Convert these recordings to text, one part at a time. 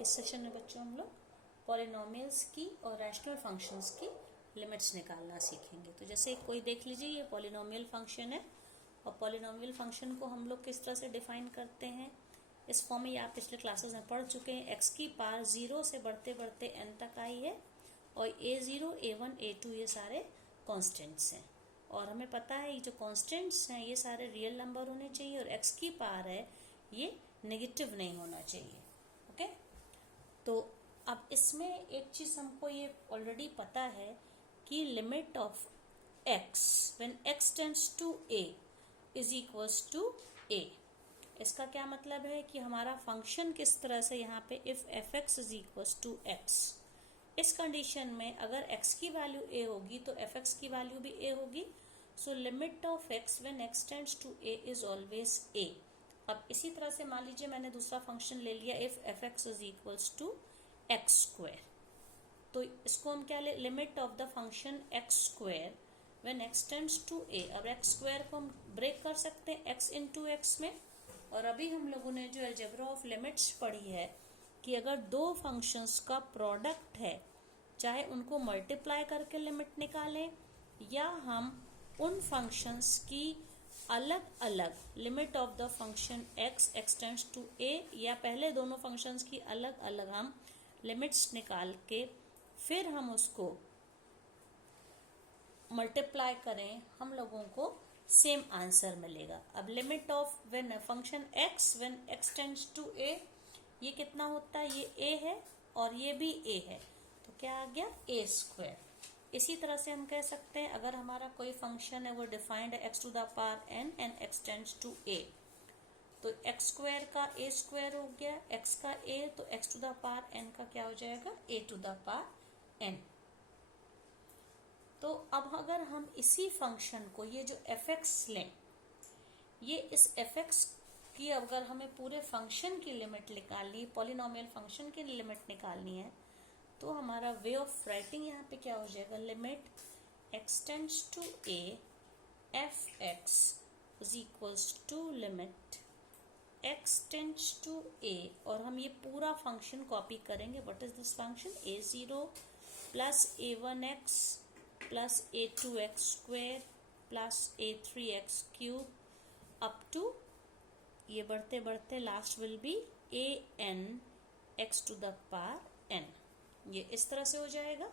इस सेशन में बच्चों हम लोग पॉलिनोमियल्स की और रैशनल फंक्शंस की लिमिट्स निकालना सीखेंगे। तो जैसे कोई देख लीजिए, ये पॉलिनोमियल फंक्शन है और पॉलिनोमियल फंक्शन को हम लोग किस तरह से डिफाइन करते हैं, इस फॉर्म में आप पिछले क्लासेस में पढ़ चुके हैं। एक्स की पावर 0 से बढ़ते बढ़ते n तक आई है और a0, a1, a2 ये सारे कॉन्स्टेंट्स हैं और हमें पता है ये जो कॉन्स्टेंट्स हैं ये सारे रियल नंबर होने चाहिए और x की पावर है ये नेगेटिव नहीं होना चाहिए। ओके, तो अब इसमें एक चीज हमको ये ऑलरेडी पता है कि limit of x when x tends to a is equals to a। इसका क्या मतलब है कि हमारा फंक्शन किस तरह से यहाँ पे if fx is equals to x, इस कंडीशन में अगर x की वैल्यू a होगी तो fx की वैल्यू भी a होगी। So limit of x when x tends to a is always a। अब इसी तरह से मान लीजिए मैंने दूसरा फंक्शन ले लिया if fx is equals to x square, तो इसको हम क्या ले, limit of the function x square when x tends to a। अब एक्स स्क्वायर को हम ब्रेक कर सकते हैं x इंटू एक्स में, और अभी हम लोगों ने जो अलजेब्रा ऑफ लिमिट्स पढ़ी है कि अगर दो फंक्शंस का प्रोडक्ट है, चाहे उनको मल्टीप्लाई करके लिमिट निकालें या हम उन फंक्शंस की अलग अलग limit of the function x tends to a, या पहले दोनों फंक्शंस की अलग अलग हम लिमिट्स निकाल के फिर हम उसको मल्टीप्लाई करें, हम लोगों को सेम आंसर मिलेगा। अब limit of when function x when x tends to a, ये कितना होता है, ये a है और ये भी a है, तो क्या आ गया a स्क्वायर। इसी तरह से हम कह सकते हैं अगर हमारा कोई फंक्शन है वो डिफाइंड है x to the power n and x tends to a, तो x स्क्वायर का a स्क्वायर हो गया, x का a, तो x to the power n का क्या हो जाएगा a to the power n। तो अब अगर हम इसी फंक्शन को, ये जो fx लें, ये इस fx की अगर हमें पूरे फंक्शन की लिमिट निकालनी, पॉलिनोमियल फंक्शन की लिमिट निकालनी है, तो हमारा वे ऑफ राइटिंग यहाँ पे क्या हो जाएगा, limit x tends to a fx is equals to limit x tends to a, और हम ये पूरा फंक्शन कॉपी करेंगे। What is this function, a0 plus a1x plus a2x square plus a3x cube up to ये बढ़ते बढ़ते last will be an x to the power n। ये इस तरह से हो जाएगा,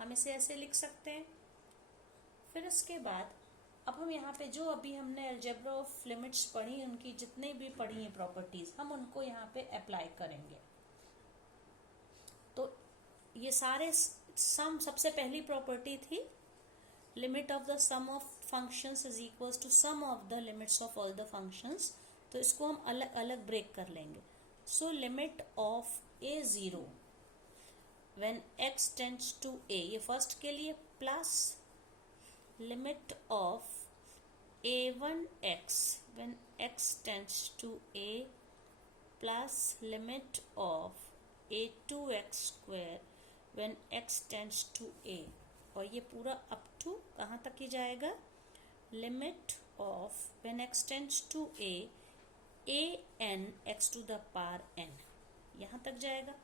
हम इसे ऐसे लिख सकते हैं। फिर इसके बाद अब हम यहाँ पे जो अभी हमने अलजेब्रा ऑफ लिमिट्स पढ़ी, उनकी जितने भी पढ़ी हैं प्रॉपर्टीज, हम उनको यहाँ पे अप्लाई करेंगे। तो ये सारे सम, सबसे पहली प्रॉपर्टी थी limit of the sum of functions is equals to sum of the limits of all the functions, तो इसको हम अलग अलग ब्रेक कर लेंगे। So limit of a0 when x tends to a, ये फर्स्ट के लिए, plus limit of a1x when x tends to a plus limit of a2x square when x tends to a, और ये पूरा अप टू कहाँ तक ही जाएगा, limit of when x tends to a an x to the power n, यहाँ तक जाएगा।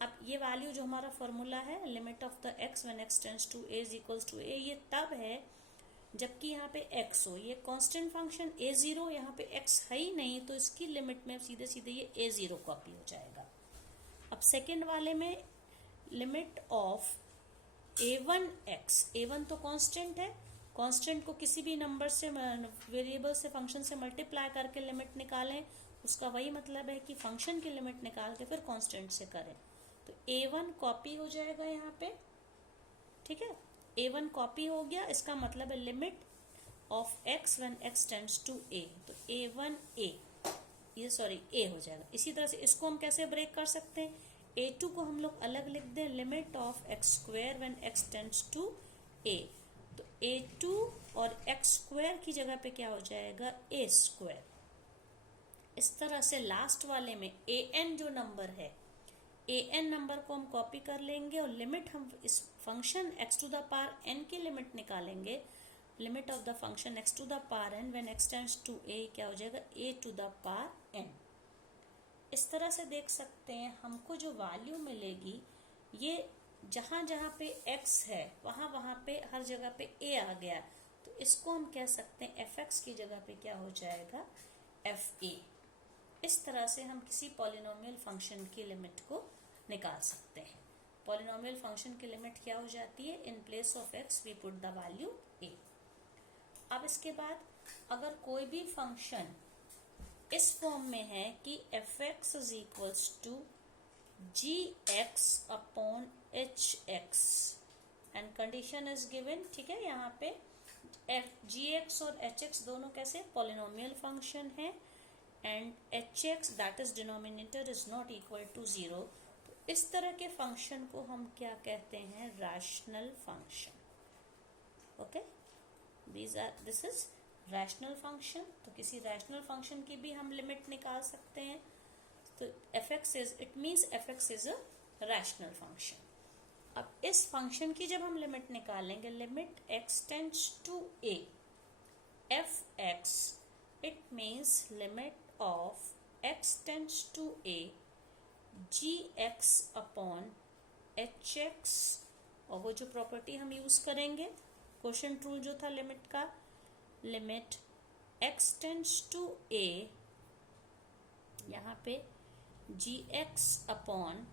अब ये वैल्यू जो हमारा फॉर्मूला है limit of the x when x tends to a is equals to a, ये तब है जबकि यहाँ पे x हो, ये कांस्टेंट फंक्शन a0, यहाँ पे x है ही नहीं, तो इसकी लिमिट में सीधे सीधे ये a0 कॉपी हो जाएगा। अब सेकेंड वाले में लिमिट ऑफ a1x, a1 तो कांस्टेंट है, कांस्टेंट को किसी भी नंबर से, वेरिएबल से, फंक्शन से मल्टीप्लाई करके लिमिट निकालें, उसका वही मतलब है कि फंक्शन की लिमिट निकाल के फिर कांस्टेंट से करें। तो a1 कॉपी हो जाएगा यहाँ पे, ठीक है, a1 कॉपी हो गया, इसका मतलब है limit of x when x tends to a, तो a1 a, ये सॉरी a हो जाएगा। इसी तरह से इसको हम कैसे ब्रेक कर सकते हैं, a2 को हम लोग अलग लिख दें, limit of x square when x tends to a, तो a2 और x स्क्वायर की जगह पे क्या हो जाएगा a स्क्वायर। इस तरह से लास्ट वाले में an जो नंबर है, an नंबर को हम कॉपी कर लेंगे और लिमिट हम इस function x to the power n की लिमिट निकालेंगे, limit of the function x to the power n when x tends to a क्या हो जाएगा a to the power n। इस तरह से देख सकते हैं, हमको जो वैल्यू मिलेगी ये जहाँ जहाँ पे x है वहाँ पे हर जगह पे a आ गया, तो इसको हम कह सकते हैं fx की जगह पे क्या हो जाएगा, fa। इस तरह से हम किसी पॉलिनोमियल फंक्शन की लिमिट को निकाल सकते हैं। पॉलिनोमियल फंक्शन की लिमिट क्या हो जाती है, in place of x we put the value a। अब इसके बाद अगर कोई भी फंक्शन इस फॉर्म में है कि fx is equals to gx upon hx and condition is given, ठीक है। यहाँ पे gx और hx दोनों कैसे पॉलिनोमियल फंक्शन है and hx that is denominator is not equal to 0। तो इस तरह के फंक्शन को हम क्या कहते हैं, rational function. Okay, this is rational function. तो किसी रैशनल फंक्शन की भी हम लिमिट निकाल सकते हैं। तो fx is, it means fx is a rational function. अब इस फंक्शन की जब हम लिमिट निकालेंगे, limit x tends to a fx, it means limit of x tends to a gx upon hx। और वो जो प्रॉपर्टी हम यूज करेंगे, क्वोशिएंट रूल जो था लिमिट का, limit x tends to a, यहाँ पे gx अपॉन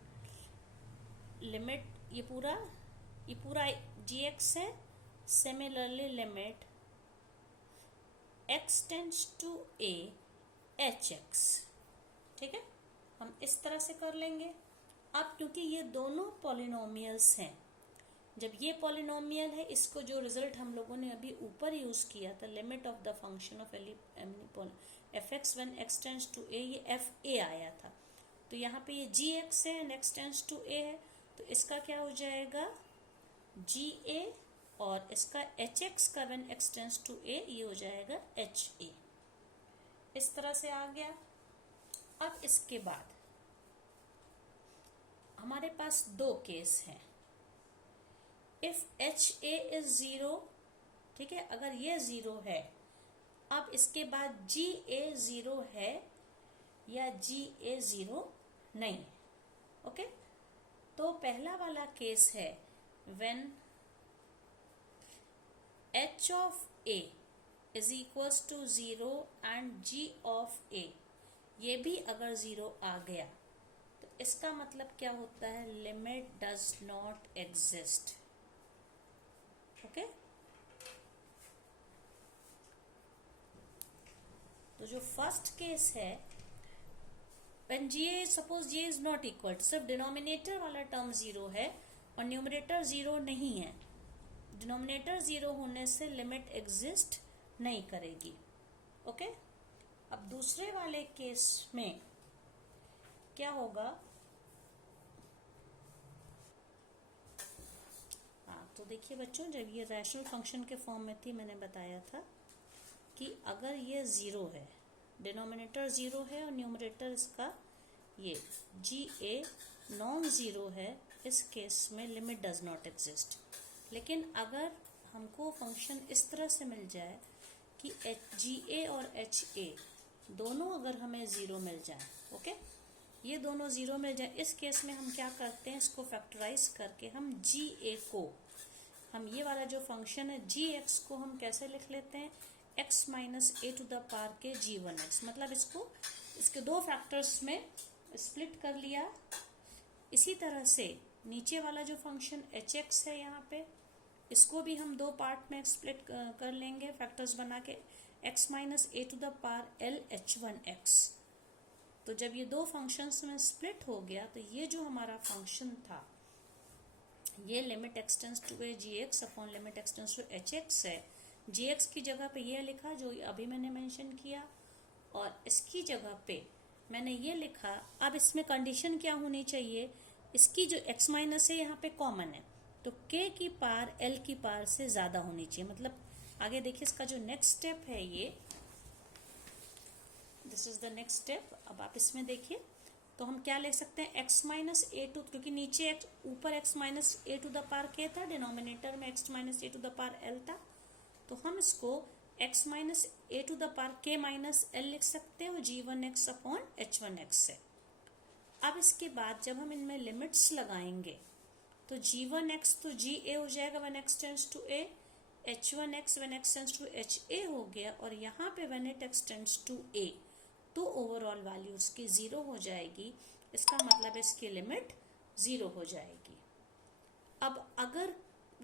लिमिट, ये पूरा gx है, similarly limit x tends to a hx, ठीक है। हम इस तरह से कर लेंगे। अब क्योंकि ये दोनों पॉलिनोमियल्स हैं, जब ये पॉलिनोमियल है, इसको जो रिजल्ट हम लोगों ने अभी ऊपर यूज किया था, limit of the function of fx when x tends to a, ये fa आया था। तो यहाँ पे ये gx है and x tends to a है, तो इसका क्या हो जाएगा ga, और इसका hx का when x tends to a ये हो जाएगा ha। इस तरह से आ गया। अब इसके बाद हमारे पास दो केस हैं। इफ ha इज 0, ठीक है, अगर ये 0 है, अब इसके बाद ga 0 है या ga 0 नहीं है। ओके, तो पहला वाला केस है when h of a is equals to 0 and g of a, ये भी अगर 0 आ गया तो इसका मतलब क्या होता है, limit does not exist. Okay, तो जो फर्स्ट केस है, when ga is, suppose g is not equal to, सिर्फ डिनोमिनेटर वाला टर्म 0 है और न्यूमरेटर 0 नहीं है, डिनोमिनेटर 0 होने से लिमिट एग्जिस्ट नहीं करेगी। ओके, अब दूसरे वाले केस में क्या होगा, तो देखिए बच्चों, जब ये रैशनल फंक्शन के फॉर्म में थी, मैंने बताया था कि अगर ये 0 है, डिनोमिनेटर 0 है और न्यूमरेटर इसका ये ga नॉन 0 है, इस केस में लिमिट डज नॉट एग्जिस्ट। लेकिन अगर हमको फंक्शन इस तरह से मिल जाए कि ga और ha दोनों अगर हमें 0 मिल जाए, ओके, ये दोनों 0 मिल जाए, इस केस में हम क्या करते हैं, इसको फैक्टराइज करके हम ga को, हम ये वाला जो फंक्शन है gx को हम कैसे लिख लेते हैं, x minus a to the power के g1x, मतलब इसको इसके दो फैक्टर्स में स्प्लिट कर लिया। इसी तरह से नीचे वाला जो फंक्शन hx है, यहाँ पे इसको भी हम दो पार्ट में स्प्लिट कर लेंगे फैक्टर्स बना के, x minus a to the power l h1x। तो जब ये दो फंक्शंस में स्प्लिट हो गया, तो ये जो हमारा फंक्शन था, ये limit x tends to a gx upon limit x tends to hx है। gx की जगह पे ये लिखा जो अभी मैंने मेंशन किया, और इसकी जगह पे मैंने ये लिखा। अब इसमें कंडीशन क्या होनी चाहिए, इसकी जो x माइनस है यहाँ पे कॉमन है, तो k की पावर l की पावर से ज्यादा होनी चाहिए। मतलब आगे देखिए, इसका जो नेक्स्ट स्टेप है, ये this is the next step. अब आप इसमें देखिए, तो हम क्या ले सकते हैं, x माइनस ए टू, क्योंकि नीचे ऊपर x minus a to the power k था, डिनोमिनेटर में x minus a to the power l था, तो हम इसको x minus a to the power k minus l लिख सकते हैं, और g1x अपॉन h1x है। अब इसके बाद जब हम इनमें लिमिट्स लगाएंगे तो g1x तो ga हो जाएगा when x tends to a, h1x when x tends to ha हो गया, और यहाँ पे when it x tends to a तो ओवरऑल वैल्यू उसकी 0 हो जाएगी। इसका मतलब इसकी लिमिट 0 हो जाएगी। अब अगर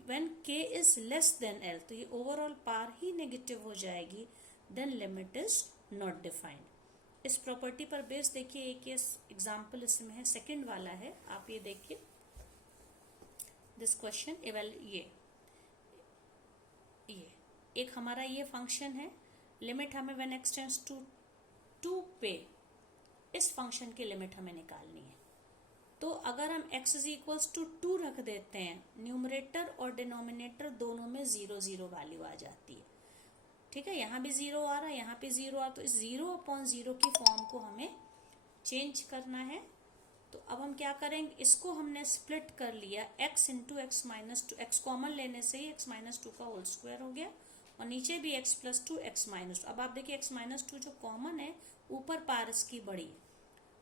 when k is less than l तो ये ओवरऑल पार ही नेगेटिव हो जाएगी, then limit is not defined। इस प्रॉपर्टी पर बेस देखिए, एक एग्जाम्पल इसमें है, सेकंड वाला है, आप ये देखिए दिस क्वेश्चन ये एक हमारा ये फंक्शन है, लिमिट हमें व्हेन x टेंड्स टू 2 पे इस फंक्शन की लिमिट हमें निकालनी है। तो अगर हम x इज इक्वल्स टू 2 रख देते हैं, न्यूमरेटर और डिनोमिनेटर दोनों में 0 0 वैल्यू आ जाती है। ठीक है, यहाँ भी 0 आ रहा है, यहाँ पे 0 आ रहा, तो इस 0/0 की फॉर्म को हमें चेंज करना है। तो अब हम क्या करेंगे, इसको हमने स्प्लिट कर लिया, x into x minus two, x common लेने से ही x माइनस टू का होल स्क्वायर हो गया, और नीचे भी x plus two x minus two. अब आप देखिए x माइनस टू जो कॉमन है, ऊपर पार इसकी बड़ी है,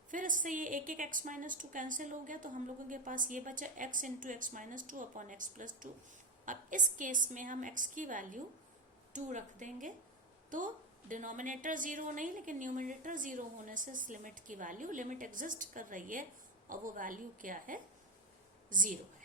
फिर इससे ये एक x माइनस टू कैंसिल हो गया, तो हम लोगों के पास ये बचा x into x minus two upon x plus two. अब इस केस में हम x की वैल्यू 2 रख देंगे, तो डिनोमिनेटर 0 नहीं लेकिन न्यूमरेटर 0 होने से इस लिमिट की वैल्यू, लिमिट एग्जिस्ट कर रही है और वो वैल्यू क्या है, 0 है।